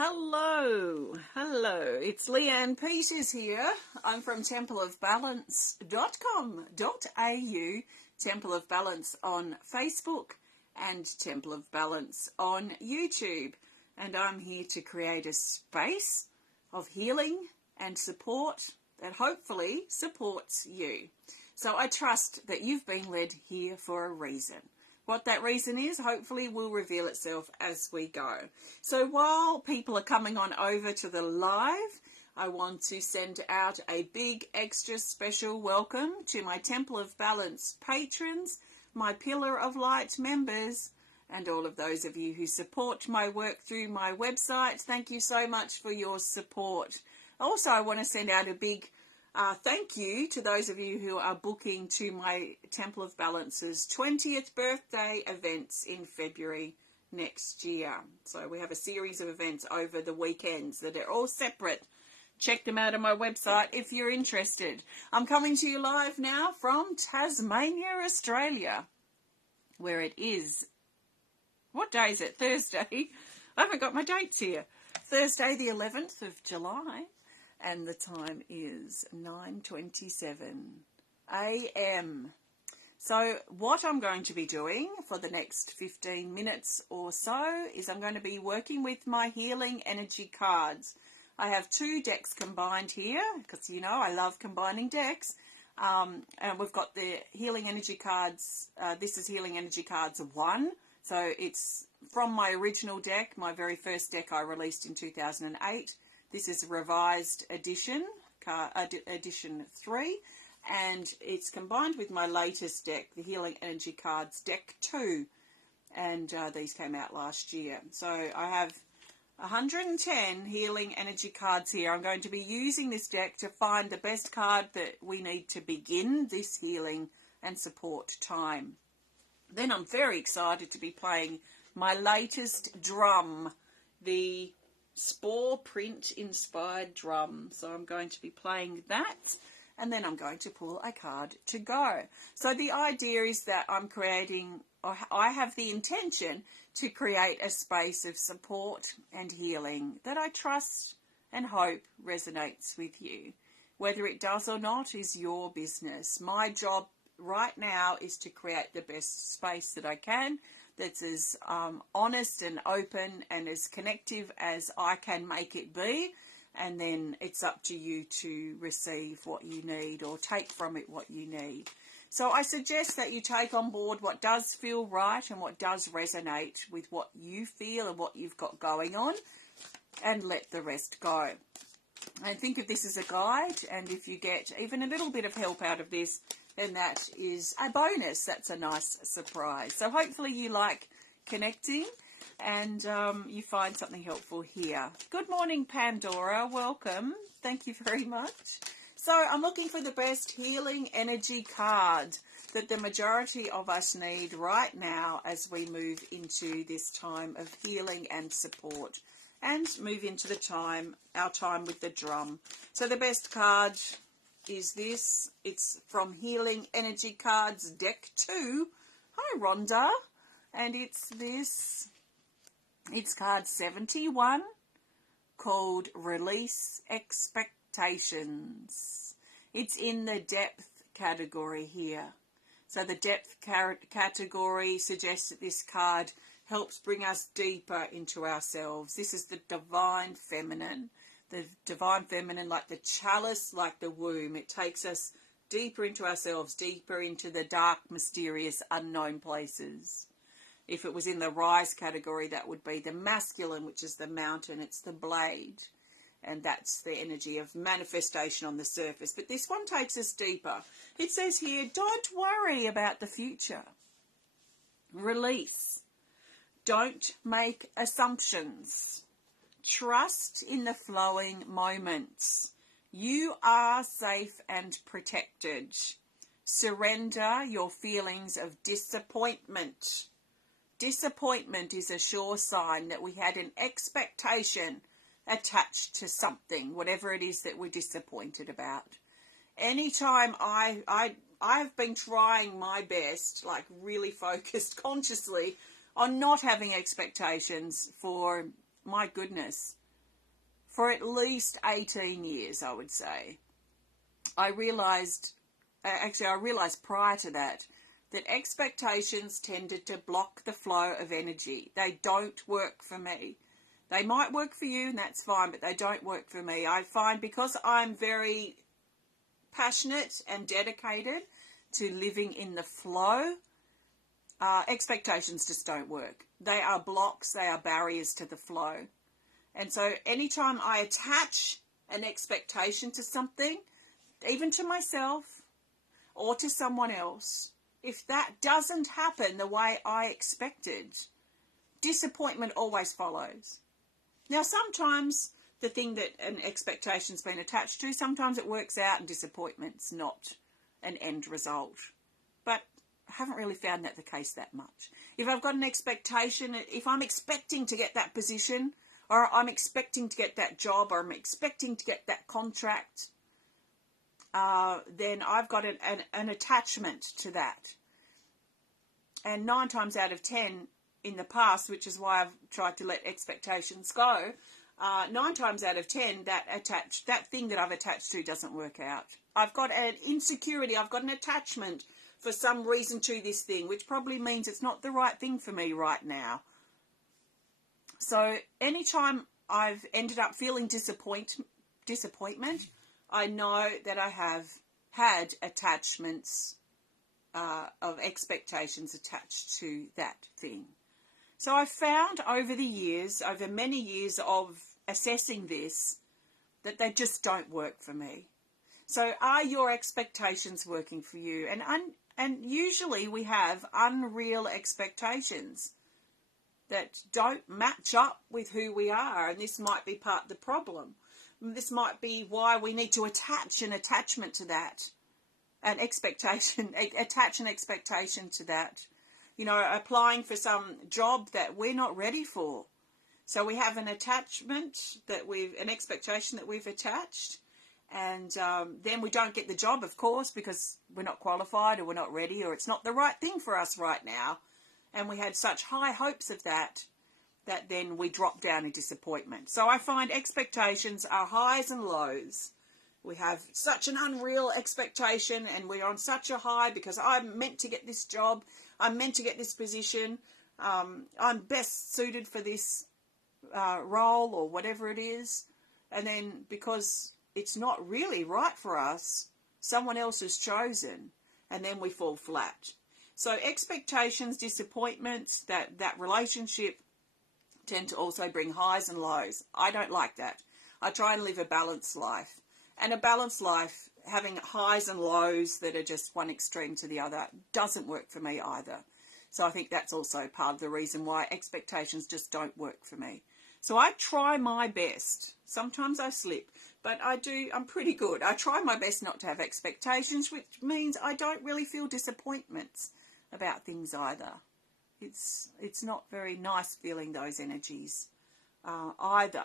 Hello, it's Leanne Peters here. I'm from templeofbalance.com.au, Temple of Balance on Facebook and Temple of Balance on YouTube. And I'm here to create a space of healing and support that hopefully supports you. So I trust that you've been led here for a reason. What that reason is, hopefully, will reveal itself as we go. So while people are coming on over to the live, I want to send out a big extra special welcome to my Temple of Balance patrons, my Pillar of Light members, and all of those of you who support my work through my website. Thank you so much for your support. Also, I want to send out a big thank you to those of you who are booking to my Temple of Balance's 20th birthday events in February next year. So we have a series of events over the weekends that are all separate. Check them out on my website if you're interested. I'm coming to you live now from Tasmania, Australia, where it is, what day is it? Thursday. I haven't got my dates here. Thursday the 11th of July. And the time is 9:27 a.m. So what I'm going to be doing for the next 15 minutes or so is I'm going to be working with my healing energy cards. I have two decks combined here because, you know, I love combining decks. And we've got the healing energy cards. This is healing energy cards 1. So it's from my original deck, my very first deck I released in 2008. This is a revised edition, edition 3, and it's combined with my latest deck, the Healing Energy Cards Deck 2, and these came out last year. So I have 110 Healing Energy Cards here. I'm going to be using this deck to find the best card that we need to begin this healing and support time. Then I'm very excited to be playing my latest drum, the Spore Print Inspired Drum. So I'm going to be playing that, and then I'm going to pull a card to go. So the idea is that I'm creating, or I have the intention to create a space of support and healing that I trust and hope resonates with you. Whether it does or not is your business. My job right now is to create the best space that I can, that's as honest and open and as connective as I can make it be, and then it's up to you to receive what you need or take from it what you need. So I suggest that you take on board what does feel right and what does resonate with what you feel and what you've got going on, and let the rest go. And think of this as a guide, and if you get even a little bit of help out of this, then that is a bonus. That's a nice surprise. So hopefully you like connecting and you find something helpful here. Good morning, Pandora. Welcome. Thank you very much. So I'm looking for the best healing energy card that the majority of us need right now as we move into this time of healing and support and move into our time with the drum. So the best card is this. It's from Healing Energy Cards Deck 2. Hi, Rhonda. And it's this. It's card 71, called Release Expectations. It's in the depth category here. So the depth category suggests that this card helps bring us deeper into ourselves. This is the divine feminine. The divine feminine, like the chalice, like the womb. It takes us deeper into ourselves, deeper into the dark, mysterious, unknown places. If it was in the rise category, that would be the masculine, which is the mountain. It's the blade. And that's the energy of manifestation on the surface. But this one takes us deeper. It says here, don't worry about the future. Release. Don't make assumptions. Trust in the flowing moments. You are safe and protected. Surrender your feelings of disappointment. Disappointment is a sure sign that we had an expectation attached to something, whatever it is that we're disappointed about. Anytime I've been trying my best, like really focused consciously on not having expectations for, my goodness, for at least 18 years, I would say. I realised prior to that expectations tended to block the flow of energy. They don't work for me. They might work for you, and that's fine, but they don't work for me. I find because I'm very passionate and dedicated to living in the flow, expectations just don't work. They are blocks, they are barriers to the flow. And so anytime I attach an expectation to something, even to myself or to someone else, if that doesn't happen the way I expected, disappointment always follows. Now, sometimes the thing that an expectation's been attached to, sometimes it works out and disappointment's not an end result. But I haven't really found that the case that much. If I've got an expectation, if I'm expecting to get that position, or I'm expecting to get that job, or I'm expecting to get that contract, then I've got an attachment to that. And 9 times out of 10 in the past, which is why I've tried to let expectations go, 9 times out of 10, that thing that I've attached to doesn't work out. I've got an insecurity, I've got an attachment for some reason to this thing, which probably means it's not the right thing for me right now. So anytime I've ended up feeling disappointment, I know that I have had attachments of expectations attached to that thing. So I've found over many years of assessing this, that they just don't work for me. So are your expectations working for you? And usually we have unreal expectations that don't match up with who we are, and this might be part of the problem. This might be why we need to attach an attachment to that, attach an expectation to that. You know, applying for some job that we're not ready for. So we have an attachment an expectation that we've attached, and then we don't get the job, of course, because we're not qualified or we're not ready or it's not the right thing for us right now. And we had such high hopes of that then we drop down in disappointment. So I find expectations are highs and lows. We have such an unreal expectation and we're on such a high because I'm meant to get this job. I'm meant to get this position. I'm best suited for this role or whatever it is. And then because it's not really right for us, someone else is chosen, and then we fall flat. So expectations, disappointments, that relationship tend to also bring highs and lows. I don't like that. I try and live a balanced life. And a balanced life, having highs and lows that are just one extreme to the other, doesn't work for me either. So I think that's also part of the reason why expectations just don't work for me. So I try my best. Sometimes I slip, but I'm pretty good. I try my best not to have expectations, which means I don't really feel disappointments about things either. It's not very nice feeling those energies either.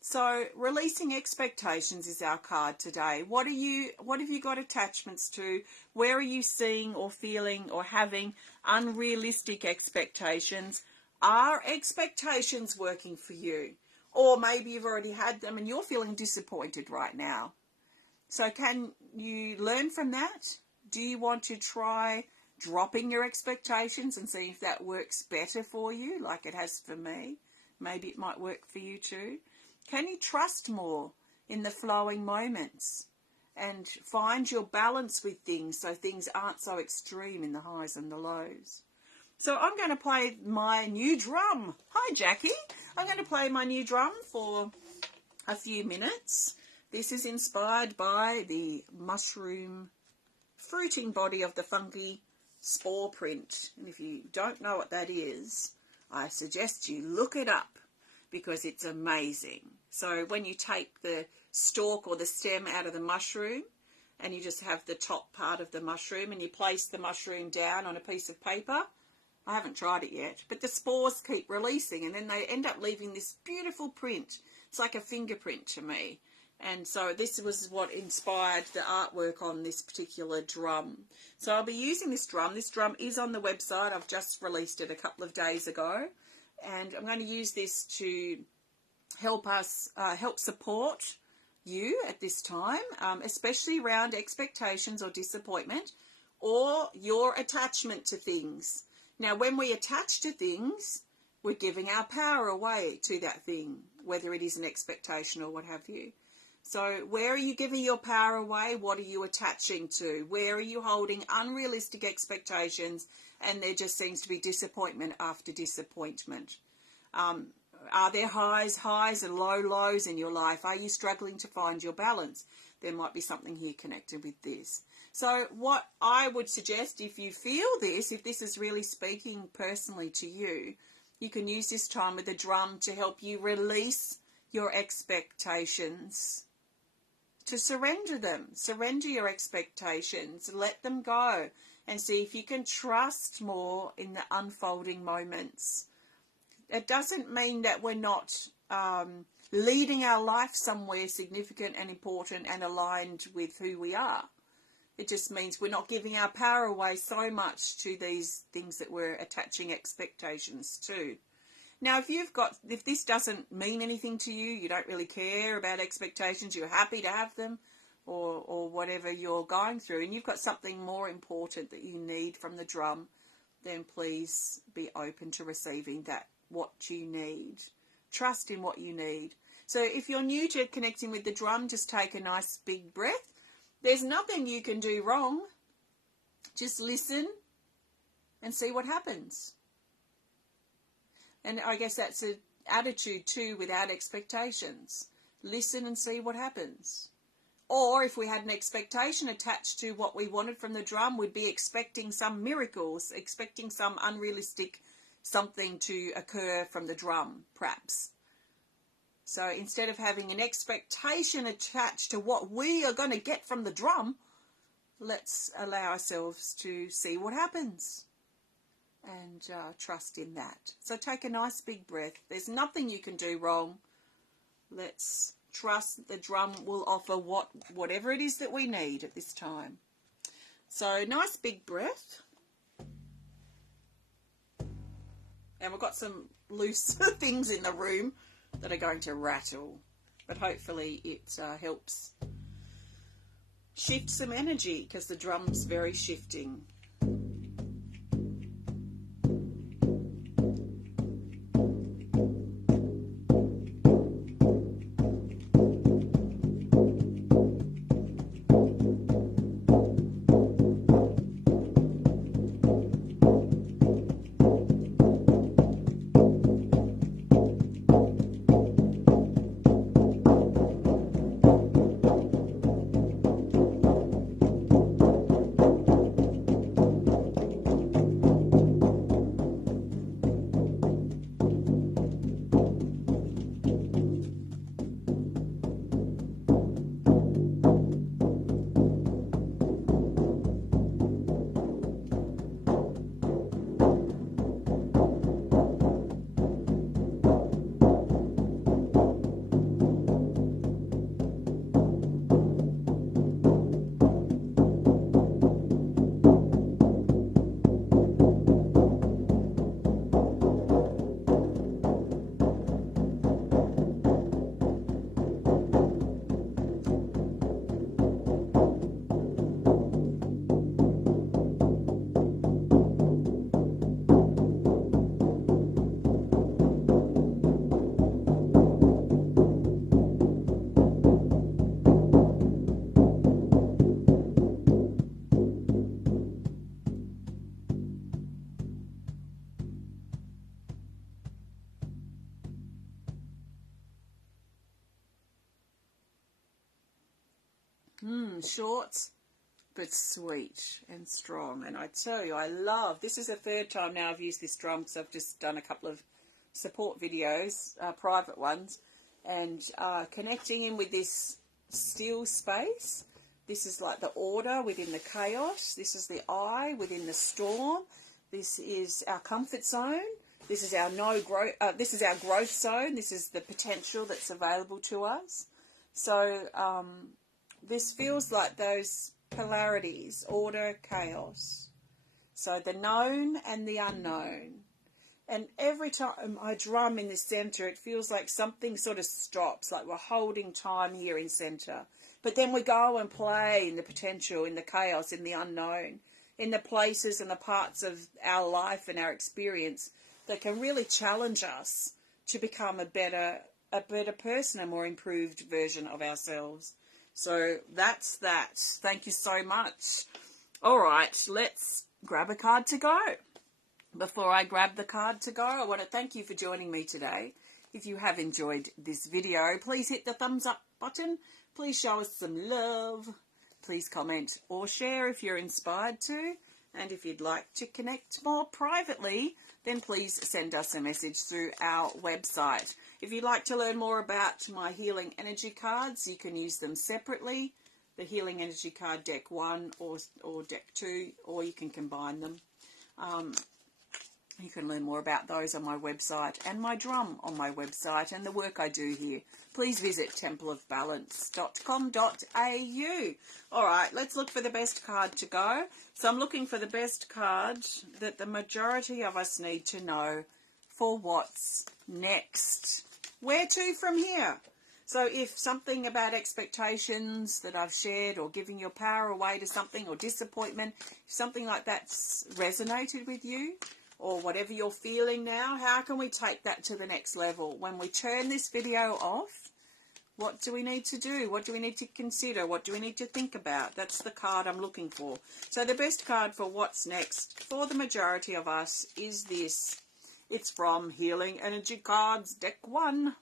So releasing expectations is our card today. What have you got attachments to? Where are you seeing or feeling or having unrealistic expectations? Are expectations working for you? Or maybe you've already had them and you're feeling disappointed right now. So can you learn from that? Do you want to try dropping your expectations and see if that works better for you, like it has for me? Maybe it might work for you too. Can you trust more in the flowing moments and find your balance with things so things aren't so extreme in the highs and the lows? So I'm going to play my new drum. Hi, Jackie. I'm going to play my new drum for a few minutes. This is inspired by the mushroom fruiting body of the funky spore print. And if you don't know what that is, I suggest you look it up because it's amazing. So when you take the stalk or the stem out of the mushroom and you just have the top part of the mushroom and you place the mushroom down on a piece of paper, I haven't tried it yet, but the spores keep releasing and then they end up leaving this beautiful print. It's like a fingerprint to me. And so this was what inspired the artwork on this particular drum. So I'll be using this drum. This drum is on the website. I've just released it a couple of days ago. And I'm going to use this to help support you at this time, especially around expectations or disappointment or your attachment to things. Now, when we attach to things, we're giving our power away to that thing, whether it is an expectation or what have you. So where are you giving your power away? What are you attaching to? Where are you holding unrealistic expectations and there just seems to be disappointment after disappointment? Are there highs and lows in your life? Are you struggling to find your balance? There might be something here connected with this. So what I would suggest, if you feel this, if this is really speaking personally to you, you can use this time with the drum to help you release your expectations, to surrender them. Surrender your expectations, let them go, and see if you can trust more in the unfolding moments. It doesn't mean that we're not leading our life somewhere significant and important and aligned with who we are. It just means we're not giving our power away so much to these things that we're attaching expectations to. Now, if this doesn't mean anything to you, you don't really care about expectations, you're happy to have them, or whatever you're going through, and you've got something more important that you need from the drum, then please be open to receiving that, what you need. Trust in what you need. So if you're new to connecting with the drum, just take a nice big breath. There's nothing you can do wrong. Just listen and see what happens. And I guess that's an attitude too, without expectations. Listen and see what happens. Or if we had an expectation attached to what we wanted from the drum, we'd be expecting some miracles, expecting some unrealistic something to occur from the drum, perhaps. So instead of having an expectation attached to what we are going to get from the drum, let's allow ourselves to see what happens and trust in that. So take a nice big breath. There's nothing you can do wrong. Let's trust that the drum will offer whatever it is that we need at this time. So nice big breath. And we've got some loose things in the room that are going to rattle. But hopefully it helps shift some energy, because the drum's very shifting. Short but sweet and strong. And I tell you, I love, this is the third time now I've used this drum, because I've just done a couple of support videos, private ones, and connecting in with this still space. This is like the order within the chaos. This is the I within the storm. This is our comfort zone. This is our this is our growth zone. This is the potential that's available to us. So this feels like those polarities, order, chaos. So the known and the unknown. And every time I drum in the center, it feels like something sort of stops, like we're holding time here in center. But then we go and play in the potential, in the chaos, in the unknown, in the places and the parts of our life and our experience that can really challenge us to become a better person, a more improved version of ourselves. So that's that. Thank you so much. All right, let's grab a card to go. Before I grab the card to go, I want to thank you for joining me today. If you have enjoyed this video, please hit the thumbs up button. Please show us some love. Please comment or share if you're inspired to. And if you'd like to connect more privately, then please send us a message through our website. If you'd like to learn more about my Healing Energy cards, you can use them separately. The Healing Energy card deck 1 or deck 2, or you can combine them. You can learn more about those on my website and my drum on my website and the work I do here. Please visit templeofbalance.com.au. All right, let's look for the best card to go. So I'm looking for the best card that the majority of us need to know for what's next. Where to from here? So if something about expectations that I've shared, or giving your power away to something, or disappointment, if something like that's resonated with you, or whatever you're feeling now, how can we take that to the next level? When we turn this video off, what do we need to do? What do we need to consider? What do we need to think about? That's the card I'm looking for. So the best card for what's next for the majority of us is this. It's from Healing Energy Cards, deck 1.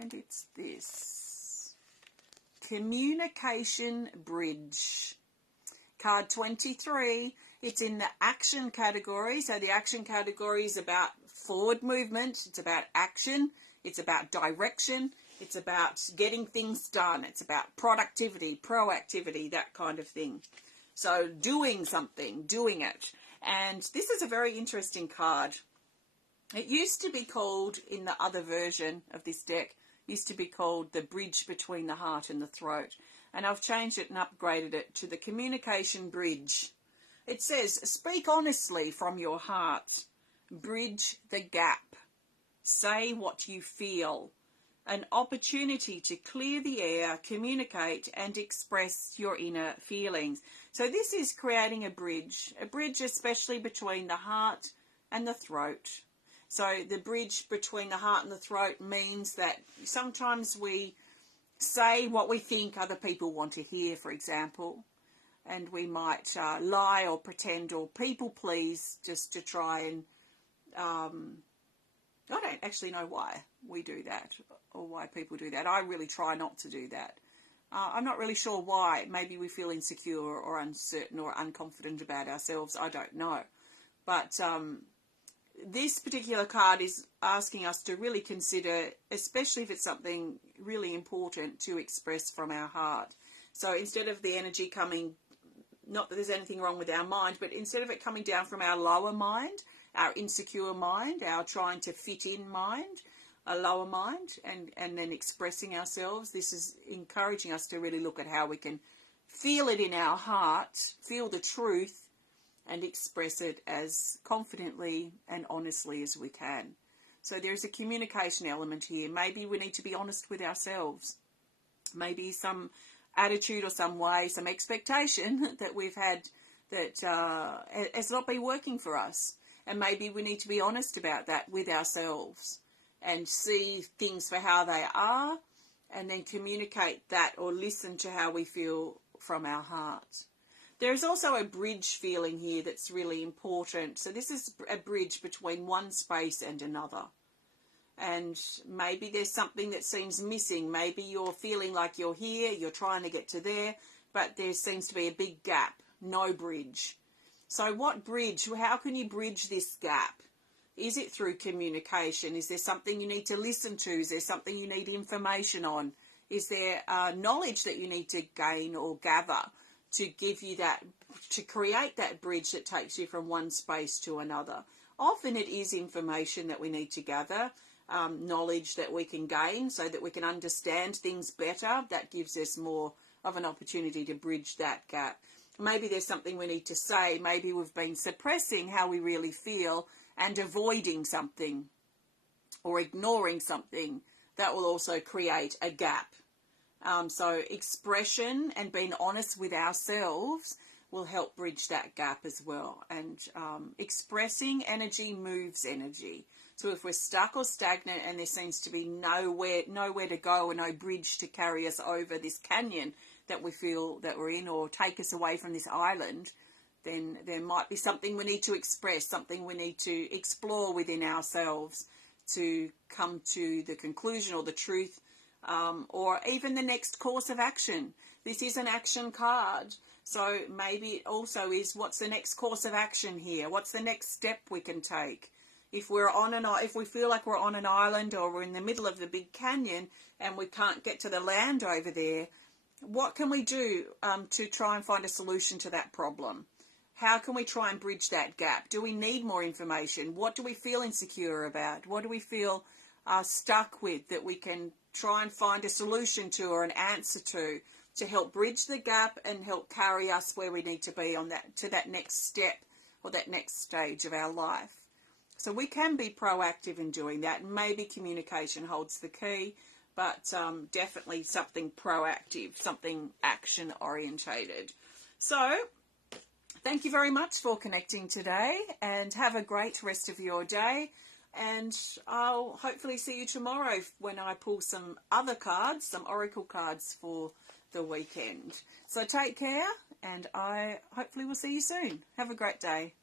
And it's this. Communication Bridge. Card 23. It's in the action category. So the action category is about forward movement. It's about action. It's about direction. It's about getting things done. It's about productivity, proactivity, that kind of thing. So doing something, doing it. And this is a very interesting card. It used to be called, in the other version of this deck, used to be called the bridge between the heart and the throat. And I've changed it and upgraded it to the communication bridge. It says, speak honestly from your heart. Bridge the gap. Say what you feel. An opportunity to clear the air, communicate and express your inner feelings. So this is creating a bridge especially between the heart and the throat. So the bridge between the heart and the throat means that sometimes we say what we think other people want to hear, for example, and we might lie or pretend or people please just to try and, I don't actually know why we do that or why people do that. I really try not to do that. I'm not really sure why. Maybe we feel insecure or uncertain or unconfident about ourselves. I don't know. But this particular card is asking us to really consider, especially if it's something really important to express from our heart. So instead of the energy coming, not that there's anything wrong with our mind, but instead of it coming down from our lower mind, our insecure mind, our trying to fit in mind, a lower mind, and then expressing ourselves, this is encouraging us to really look at how we can feel it in our heart, feel the truth, and express it as confidently and honestly as we can. So there's a communication element here. Maybe we need to be honest with ourselves. Maybe some attitude or some way, some expectation that we've had that has not been working for us. And maybe we need to be honest about that with ourselves and see things for how they are, and then communicate that or listen to how we feel from our heart. There's also a bridge feeling here that's really important. So this is a bridge between one space and another. And maybe there's something that seems missing. Maybe you're feeling like you're here, you're trying to get to there, but there seems to be a big gap, no bridge. So what bridge? How can you bridge this gap? Is it through communication? Is there something you need to listen to? Is there something you need information on? Is there knowledge that you need to gain or gather to give you that, to create that bridge that takes you from one space to another? Often it is information that we need to gather, knowledge that we can gain so that we can understand things better. That gives us more of an opportunity to bridge that gap. maybe there's something we need to say. Maybe we've been suppressing how we really feel and avoiding something or ignoring something. That will also create a gap. So expression and being honest with ourselves will help bridge that gap as well. And expressing energy moves energy. So if we're stuck or stagnant and there seems to be nowhere to go and no bridge to carry us over this canyon that we feel that we're in, or take us away from this island, then there might be something we need to express, something we need to explore within ourselves to come to the conclusion or the truth, or even the next course of action. This is an action card. So maybe it also is, what's the next course of action here? What's the next step we can take? If we feel like we're on an island or we're in the middle of the big canyon and we can't get to the land over there, what can we do to try and find a solution to that problem? How can we try and bridge that gap? Do we need more information? What do we feel insecure about? What do we feel stuck with that we can try and find a solution to or an answer to help bridge the gap and help carry us where we need to be on that next step or that next stage of our life? So we can be proactive in doing that. Maybe communication holds the key, but definitely something proactive, something action orientated. So thank you very much for connecting today, and have a great rest of your day. And I'll hopefully see you tomorrow when I pull some other cards, some oracle cards for the weekend. So take care, and I hopefully will see you soon. Have a great day.